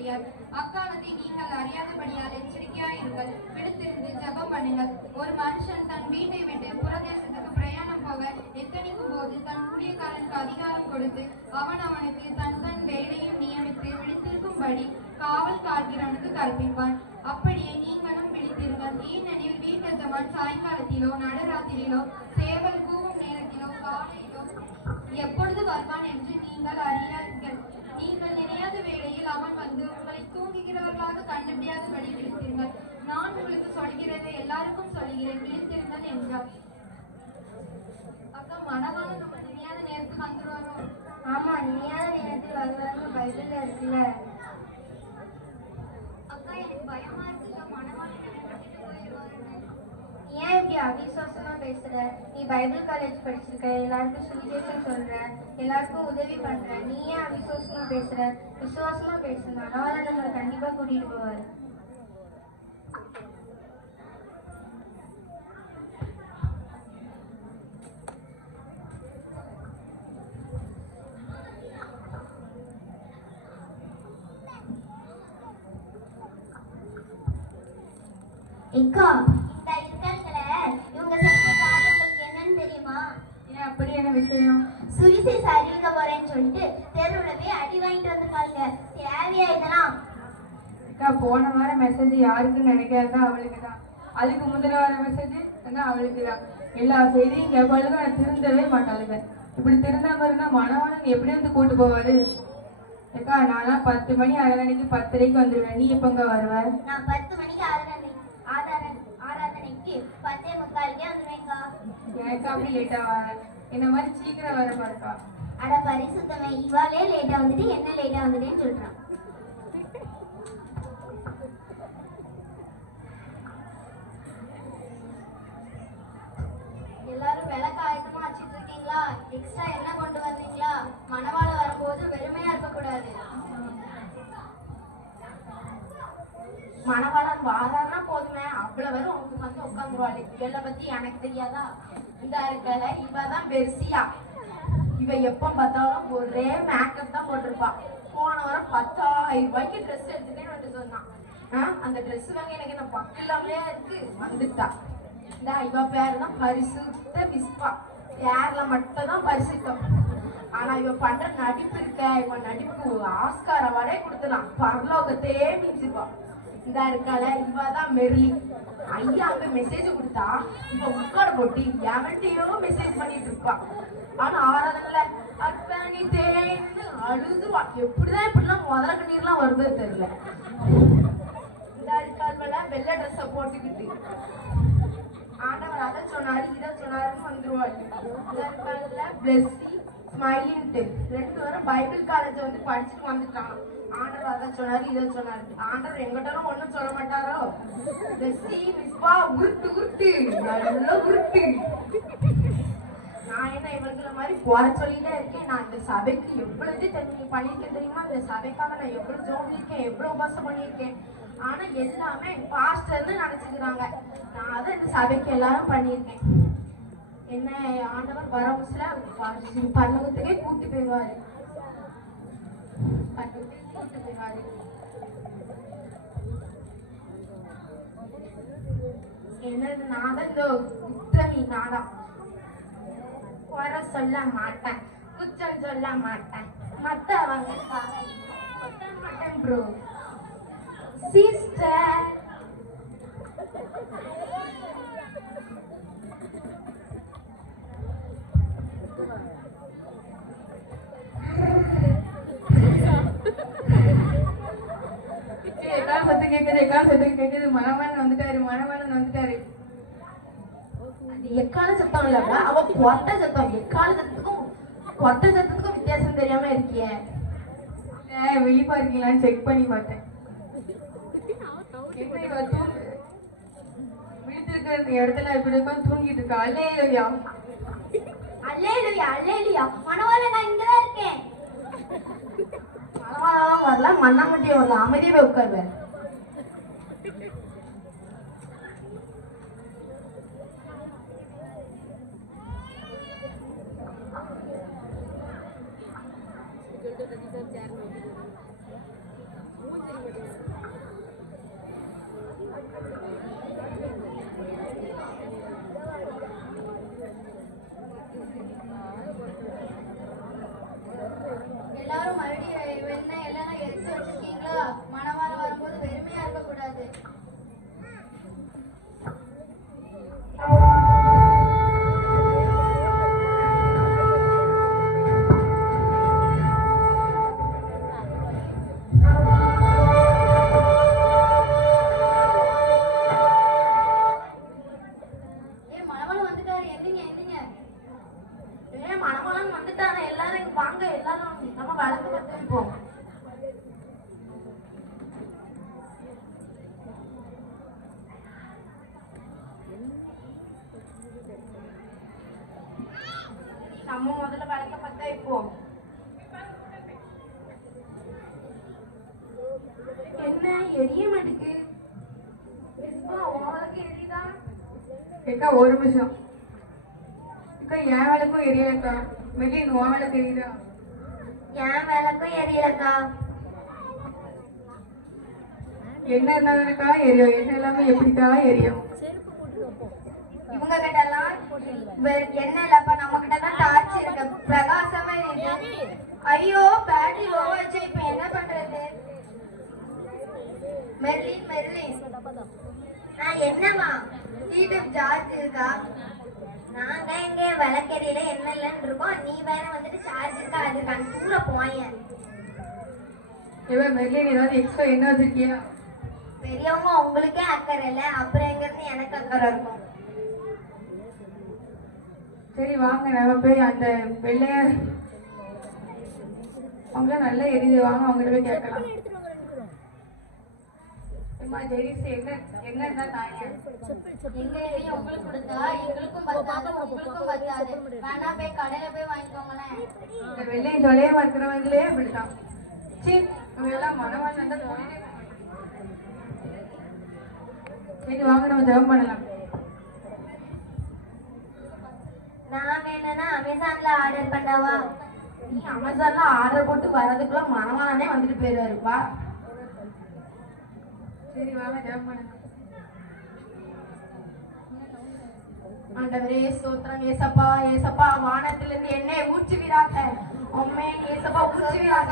அறியார் அக்காலத்தை நீங்கள் அறியாதபடியால் எச்சரிக்கையாயிருங்கள் விடுத்திருந்து ஜபம் பண்ணுங்கள். ஒரு மனுஷன் தன் வீட்டை விட்டு புறதேசத்துக்கு பிரயாணம் போக எத்தனைக்கும் போது தன் ஊழியக்காரனுக்கு அதிகாரம் கொடுத்து அவன் அவனுக்கு தன் தன் வேலையும் நியமித்து விழித்திருக்கும்படி காவல் காக்கிறவனுக்கு கற்பிப்பான். அப்படியே நீங்களும் விழித்திருங்கள். ஏனெனில் வீட்டஜமான் சாயங்காலத்திலோ நடராத்திரியிலோ சேவல் கூவும் நேரத்திலோ காலையிலோ எப்பொழுது வருவான் என்று நீங்கள் அறியாதீர்கள். நீங்கள் நினையாத வேளையில் அவன் வந்து உங்களை தூங்குகிறவர்களாக கண்டுபிடியாதபடி விழித்திருங்கள் நான் உங்களுக்கு சொல்கிறதை எல்லாருக்கும் சொல்கிறேன் விழித்திருங்கள் என்றார். அக்கா மனவாளன் நம்ம நினையாத நேரத்துக்கு வந்துருவாரோ ஆமா நினையாத நேரத்தில் வருவாருன்னு பைபிள்ல இருக்குல்ல. அக்கா எனக்கு பயமா இருக்குல்ல மனவாளன் ஏன் இப்படி அவிசுவாசமா பேசுற நீ பைபிள் காலேஜ் படிச்சிருக்க எல்லாருக்கும் சுவிசேஷம் சொல்ற எல்லாருக்கும் உதவி பண்ற நீ ஏன் அவிசுவாசமா பேசுற விசுவாசமா பேசணும் அதனால நம்மளை கண்டிப்பா கூட்டிட்டு போவாரு. இக்கா இந்த தெரியுமா? அப்படி என்ன விஷயம்? சுவிசேஷ அறிவிக்க போறேன்னு சொல்லிட்டு தெருவுல போய் அடி வாங்கிட்டு வந்திருக்காங்க தேவையா இதெல்லாம்? அக்கா போன வாரம் மெசேஜ் யாருக்குன்னு நினைக்காதா? அவளுக்கு தான் அதுக்கு முந்தின வார மெசேஜ் அவளுக்கு தான் எல்லா செய்தியும் கேட்பாளுங்க நான் திருந்தவே மாட்டாளுங்க. இப்படி திருந்தாம இருந்தா மனவாளன் எப்படி வந்து கூட்டு போவாரு? அக்கா நானா பத்து மணி அரைமணிக்கு பத்தரைக்கு வந்துடுவேன் நீ எப்பங்க வருவ? நான் பத்து மணிக்கு ஆராதனை ஆராதனைக்கு பத்தே முக்காலுக்கே வந்துருவேங்கா எனக்கு அப்படி லேட்டா வர இந்த மாதிரி சீக்கிரம் வர பாருக்கா அட பரிசுத்தமே இவாளே லேட்டா வந்துட்டு என்ன லேட்டா வந்துட்டேன்னு சொல்றான். எல்லாரும் விளக்கு ஆயத்தமா வச்சிட்டு இருக்கீங்களா? எக்ஸ்ட்ரா என்ன கொண்டு வந்தீங்களா? மணவாள வரும்போது வெறுமையா இருக்க கூடாது மணவாளன் வாரான்னா போதுமே அவ்வளவு வரும் அவங்க இவளை பத்தி எனக்கு தெரியாதா? இந்த இருக்கல இவ தான் பெருசியா. இவ எப்ப பார்த்தாலும் ஒரே மேக்கப் தான் போட்டிருப்பா. போன வாரம் பத்தாயிரம் ரூபாய்க்கு ட்ரெஸ் எடுத்துட்டேன்னு வந்து சொன்னான். அந்த ட்ரெஸ் வாங்க எனக்கு என்ன பக்கம் இல்லாமலே இருக்கு. வந்துட்டா. இந்த இவ பேர் தான் பரிசுத்த மிஸ்பா. பேர்ல மட்டும் தான் பரிசுத்தம். ஆனா இவ பண்ற நடிப்பு இருக்க. இவன் நடிப்புக்கு ஆஸ்கார வரே கொடுத்துலாம் பரலோகத்தையே மிஞ்சிருவான் இதா இருக்கால இவ தான் மெர்லி. ஐயா அங்க மெசேஜ் கொடுத்தா இப்ப உட்கார போட்டு எவன்ட்டையோ மெசேஜ் பண்ணிட்டு இருப்பா ஆனா ஆராதனைல அர்ப்பணி தேன்னு அழுதுவா எப்படிதான் இப்படிலாம் முதல கண்ணீர்லாம் வருது தெரியல. இந்த இருக்கால வெள்ளை ட்ரெஸ்ஸ போட்டுக்கிட்டு. ஆண்டவர் அதை சொன்னாரு இதை சொன்னாருன்னு வந்துருவாரு இந்த இருக்கால்ல பிளெஸ்ஸி ஸ்மைலின்ட்டு ரெண்டு பேரும் பைபிள் காலேஜ் வந்து படிச்சுட்டு வந்துட்டாங்க ஆண்டவர் அதை சொன்னாரு இதை சொன்னாரு. ஆண்டவர் எங்கிட்டலாம் ஒண்ணும் சொல்ல மாட்டாரோ? பெஸ்டி மிஸ்பா உருட்டு உருட்டு நல்லா உருட்டு. நான் என்ன இவங்களை மாதிரி குறை சொல்லிட்டே இருக்கேன்? நான் இந்த சபைக்கு எவ்வளவு தெரியும் பண்ணியிருக்கேன் தெரியுமா? இந்த சபைக்காக நான் எவ்வளவு ஜோமியிருக்கேன் எவ்வளவு உபாசம் பண்ணியிருக்கேன்? ஆனா எல்லாமே பாஸ்டர்னு நினைச்சுக்கிறாங்க. நான் அதை இந்த சபைக்கு எல்லாரும் பண்ணியிருக்கேன். என்ன ஆண்டவர் வரவுசில பல்லவத்துக்கே கூட்டி போயிடுவாரு. பல்லவத்துக்கே கூட்டு போயிடுவாரு என்னது நான் குறை சொல்ல மாட்டேன் குற்றம் சொல்ல மாட்டேன் மத்தவங்க சொல்ல மாட்டேன் ப்ரோ சிஸ்டர் சத்தம் கேக்குது எல்லா சத்தம் கேக்குது? மனவாளன் வந்துட்டாரு மனவாளன் வந்துட்டாரு. அது எக்கால சத்தம் இல்ல அவ கொட்ட சத்தம். எக்கால சத்தத்துக்கும் கொட்ட சத்தத்துக்கும் வித்தியாசம் தெரியாம இருக்கியே. ஏய், விழிப்பா இருக்கீங்களான்னு செக் பண்ணி பார்த்தேன். விழித்திருக்கிற இடத்துல இப்படி உட்கார்ந்து தூங்கிட்டு இருக்கா? அல்லே இல்லையா அல்லேலுயா அல்லேலுயா. மனவாள நான் இங்கதான் இருக்கேன். மலவாலாம் வரல மண்ணாமட்டியும் வரல. அமைதியா உட்காருவேன் எல்லாரும் மறுபடியும் என்ன எல்லாம் எடுத்து வச்சிருக்கீங்களா? மணவாரம் வரும்போது வெறுமையா இருக்கக்கூடாது. உங்களுக்கு எரியுதா ஏக்கா ஒரு நிமிஷம். அக்கா என் வேலைக்கும் எரியலக்கா. மெல்லின் உன் வேலை தெரியுதா என் விளக்கும் எரியலக்கா. என்ன இருந்தாலும்க்கா எரியும் என்ன எல்லாமே எப்படிக்கா எரியும் இவங்க கிட்ட எல்லாம் வெ- என்ன இல்லப்பா நம்ம கிட்ட தான் டார்ச் இருக்கு. பிரகாசமா இருக்கு ஐயோ பேட்டரி ஆச்சு இப்ப என்ன பண்றது? மெர்லின் மெர்லின் ஆ என்னம்மா? ஹீட்டப் சார்ஜ் இருக்கா? நாங்க எங்க விளக்கெரியல என்ன இல்லைன்னு இருக்கோம். நீ வேற வந்துட்டு சார்ஜ் இருக்கா அது தூர போயேன் இவன் மெல்லின் ஏதாவது எக்ஸ்ட்ரா என்ன வச்சிருக்கியா? பெரியவங்க உங்களுக்கே அக்கறை இல்லை. அப்புறம் எங்க இருந்து எனக்கு அக்கறை இருக்கும்? சரி வாங்க. நம்ம போய் அந்த வெள்ளைய அவங்கள நல்லா எரியுது. வாங்க அவங்ககிட்ட போய் கேட்கலாம். அம்மா ஜெடிஸ் என்ன என்ன இருந்தா தாங்க எங்க எதையும் உங்களுக்கு கொடுத்தா எங்களுக்கும் பத்தாது உங்களுக்கும் பத்தாது. வேணா போய் கடையில போய் வாங்கிக்கோங்களேன். இந்த வெள்ளையும் சொல்லையே இருக்கிறவங்களே அப்படிதான் சரி இவங்க எல்லாம் மனவாள் வந்தா. சரி வாங்க நம்ம ஜெபம் பண்ணலாம். நான் வேணும்னா அமேசான்ல ஆர்டர் பண்ணவா? அமேசான்ல ஆர்டர் போட்டு வரதுக்குள்ள மனமானே வந்துட்டு போயிருவாருப்பா சரி வாங்க ஜெபம் பண்ணலாம் ஆண்டவரே ஸ்தோத்திரம். ஏசப்பா ஏசப்பா வானத்திலிருந்து என்னை ஊற்றுவீராக. அம்மே ஏசப்பா ஊற்றுவீராக.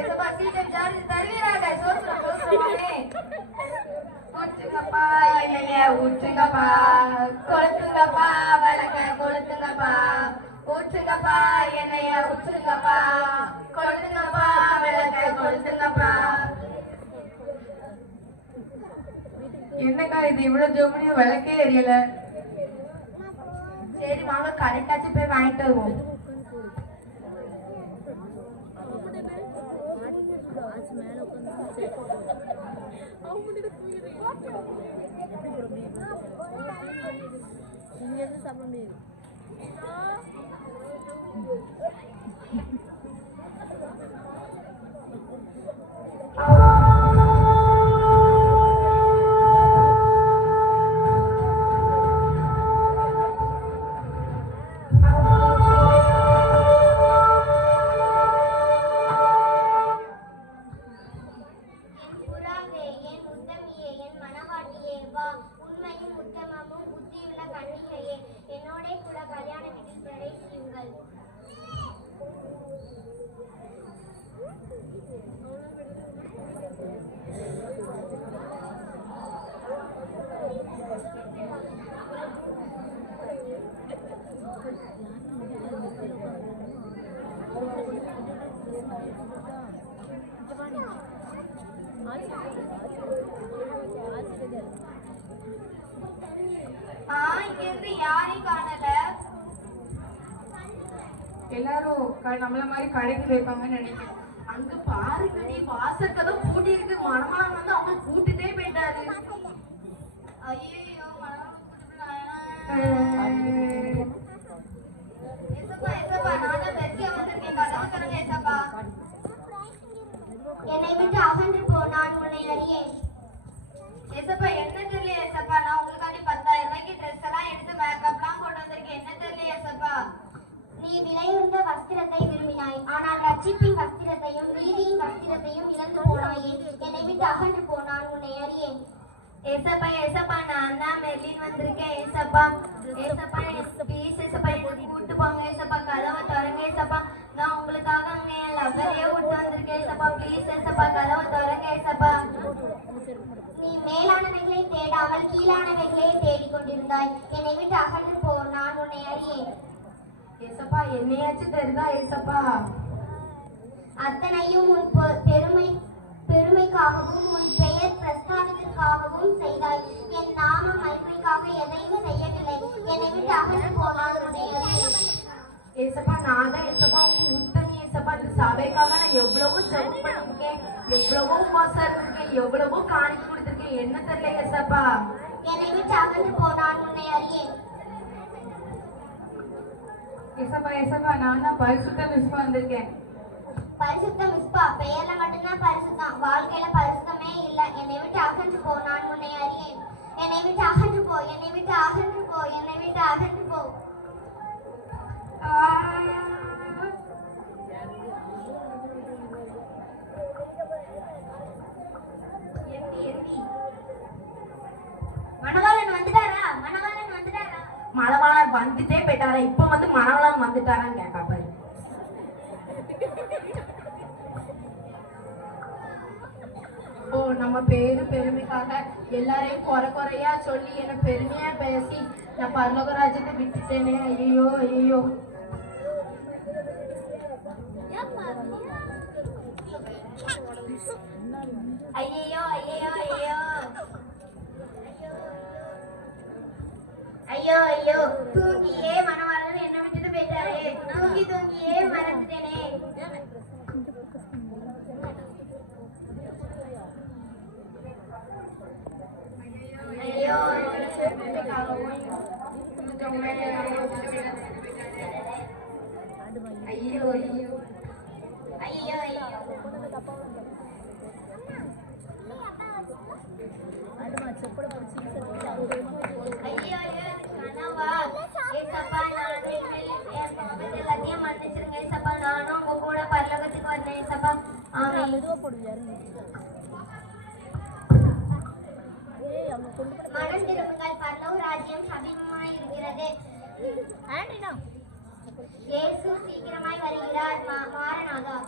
ஏசப்பா சீக்கிரம் சார்ஜ் தருவீராக சோத்துல போசுவானே ஊற்றுங்கப்பா எண்ணெய ஊற்றுங்கப்பா. கொளுத்துங்கப்பா வழக்க கொளுத்துங்கப்பா. ஊற்றுங்கப்பா என்னைய ஊற்றுங்கப்பா. கொளுத்துங்கப்பா விளக்க கொளுத்துங்கப்பா. என்னக்கா இது இவ்வளவு ஜோமனியும் விளக்கே எரியல? சரி வாங்க கடைக்காச்சும் போய் வாங்கிட்டு வருவோம். என் எல்லாரும் க- நம்மள மாதிரி கடைக்கு போயிருப்பாங்கன்னு நினைக்கிறேன். அங்க பாருங்க நீ வாசக்கதம் பூட்டி இருக்கு வந்து அவங்க கூட்டிட்டு போயிட்டாரு ஐயோ மனவாளம் அஹ் ஏசப்பா ஏசப்பா நான் தான் பெருசியா வந்திருக்கேன் கதவு திறங்க ஏசப்பா என்னை விட்டு அகன்று போ நான் உன்னை அறியேன் ஏசப்பா என்ன தெரியல ஏசப்பா நான் உங்களுக்காண்டி பத்தாயிரம் ரூபாய்க்கு ட்ரெஸ் எல்லாம் எடுத்து மேக்கப்லாம் கொண்டு விலையுந்த வஸ்திரத்தை விரும்பினாய். ஆனால் ரட்சிப்பின் வஸ்திரத்தையும் நீதியின் வஸ்திரத்தையும் இழந்து போனாயே. என்னை விட்டு அகன்று போனான் உன்னை அறியேன். ஏசப்பா ஏசப்பா நான் தான் மெர்லின் வந்திருக்கேன். ஏசப்பா ஏசப்பா ப்ளீஸ் ஏசப்பா என்னை கூட்டு போங்க. ஏசப்பா கதவை திறங்க. ஏசப்பா நான் உங்களுக்காக அங்க என் லவ்வரையே விட்டு வந்திருக்கேன். ஏசப்பா ப்ளீஸ் ஏசப்பா கதவை திறங்க. ஏசப்பா நீ மேலானவைகளை தேடாமல் கீழானவைகளை தேடிக் கொண்டிருந்தாய் என்னை விட்டு அகன்று போ. ஏசப்பா என்னையாச்சும் தெரிதா ஏசப்பா? அத்தனையும் உன் பெருமை பெருமைக்காகவும் உன் பெயர் பிரஸ்தாபத்திற்காகவும் செய்தாய். என் நாம மகிமைக்காக எதையும் செய்யவில்லை. என்னை விட்டு அகன்று போனால். ஏசப்பா நான் தான் ஏசப்பா உத்தமி ஏசப்பா. இந்த சபைக்காக நான் எவ்வளவோ செலவு பண்ணிருக்கேன் எவ்வளவோ உபாசம் இருந்திருக்கேன் எவ்வளவோ காணிக்க கொடுத்திருக்கேன். என்ன தெரியல ஏசப்பா? என்னை விட்டு அகன்று போனால் உன்னை அறியேன் ஏசப்பா ஏசப்பா நான் தான் பரிசுத்த மிஸ் வந்திருக்கேன் பரிசுத்தம் மிஸ்பா பெயர்ல மட்டும்தான் பரிசுத்தம் வாழ்க்கையில பரிசுத்தமே இல்ல என்னை விட்டு அகன்று போ நான் உன்னை அறியேன் என்னை விட்டு அகன்று போ என்னை விட்டு அகன்று போ என்னை விட்டு அகன்று போ எந்தி எந்தி மணவாளன் வந்துட்டாரா மணவாளன் வந்துட்டாரா மணவாளன் வந்துட்டே போயிட்டாரா? இப்ப வந்து மணவாளன் வந்துட்டாரான்னு கேட்கா பாரு. ஓ நம்ம பேரு பெருமைக்காக எல்லாரையும் குறை குறையா சொல்லி என்ன பெருமையா பேசி நான் பரலோக ராஜ்யத்தை விட்டுட்டேனே. ஐயோ ஐயோ ஐயோ ஐயோ ஐயோ ஐயோ ஐயோ தூங்கியே மணவாளன் என்ன விட்டுட்டு போயிட்டாரே. தூங்கி தூங்கியே மறந்துட்டேனே. ஐயோ ஐயோ. ஐயோ ஐயோ ஐயோ ஐயோ ஆமென் மனம் திரும்புங்கள் பரலோக ராஜ்யம் சமீபமாய் இருக்கிறது இயேசு சீக்கிரமாய் வருகிறார் மாரநாதா